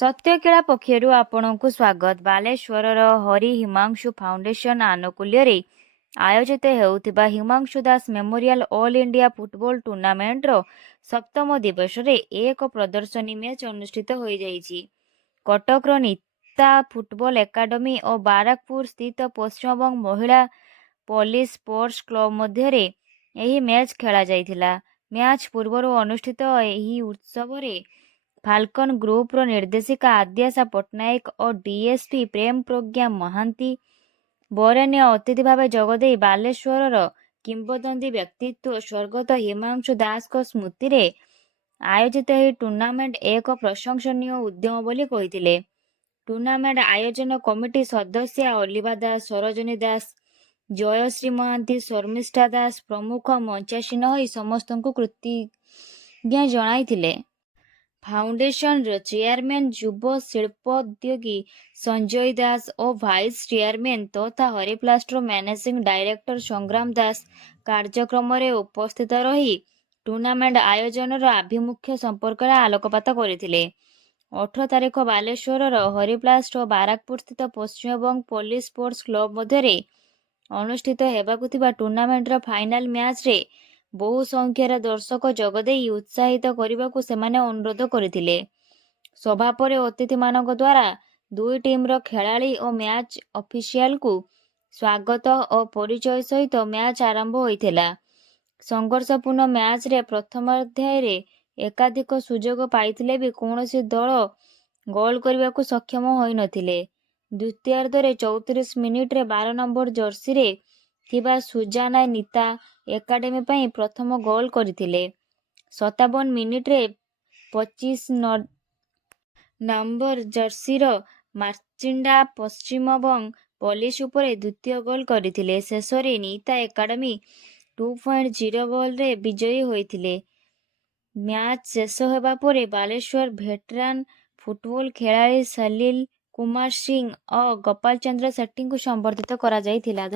सत्यकेला पक्षर आपणक स्वागत। बालेश्वर हरि हिमांशु फाउंडेशन आनुकूल्य आयोजित होउथिबा Himanshu Das memorial all India football tournament रो सप्तम दिवस रे एक प्रदर्शनी मैच अनुष्ठित हो जाइछि। कटक नीता फुटबॉल एकाडेमी और बाराकपुर स्थित पश्चिमबंग महिला पुलिस स्पोर्ट्स क्लब मध्य एही मैच खेला जाइथिला। मैच पूर्व अनुष्ठित एही उत्सव रे फाल्कन ग्रुप रो निर्देशिका आद्याशा पट्टनायक और डीएसपी प्रेम प्रज्ञा महांती बरेण्य अतिथि भाव जोगदे बालेश्वर किंबदंती व्यक्तित्व स्वर्गत हिमांशु दास को स्मृति रे आयोजित यह टूर्नामेंट एक प्रशंसनीय उद्यम बोली कहिथिले। टूर्नामेंट आयोजन कमिटी सदस्य अलिभा दास, सरोजनी दास, जयश्री महांती, शर्मिष्ठा दास प्रमुख मंचासीन होई समस्त को कृतज्ञ जणाइथिले। फाउंडेशन चेयरमैन युव शिल्पोद्योगी संजय दास और वाइस चेयरमैन तथा हरिप्लास्ट मैनेजिंग डायरेक्टर संग्राम दास कार्यक्रम रे उपस्थित रही टूर्नामेंट आयोजन आभिमुख्य संपर्क आलोकपात करथिले। 18 तारिख बालेश्वर हरिप्लास्ट और बाराकपुर स्थित पश्चिमबंग पुलिस स्पोर्ट्स क्लब मध्य अनुष्ठित हेबाकु थिबा टूर्नामेंट रो फाइनल मैच रे बहु संख्यार दर्शक जोगदे उत्साहित करने से अनुरोध करथिले। सभा पर अतिथि मानक द्वारा दुई टीम रो खेलाड़ी और मैच ऑफिशियल को स्वागत और परिचय सहित मैच आरंभ होइथिला। संघर्षपूर्ण मैच रे प्रथमार्धय रे एकाधिक सुजोग पाइथिले भी कौनसी दल गोल करने को सक्षम होई नथिले। द्वितीयार्ध रे 34 मिनिट रे 12 नंबर जर्सी रे थिबा सुजाना नीता एकाडेमी पई प्रथम गोल करथिले। 57 मिनिट रे 25 नंबर जर्सी रो मार्चिंडा पश्चिमबंग पुलिस उपरे द्वितीय गोल करथिले। शेष रे नीता एकाडेमी 2.0 गोल रे विजयी होइथिले। मैच शेष हेबा परे बालेश्वर भेटरान फुटबॉल खेलाड़ी सलील कुमार सिंह और गोपाल चंद्र सेट्टी को संबर्धित करा जाइथिला।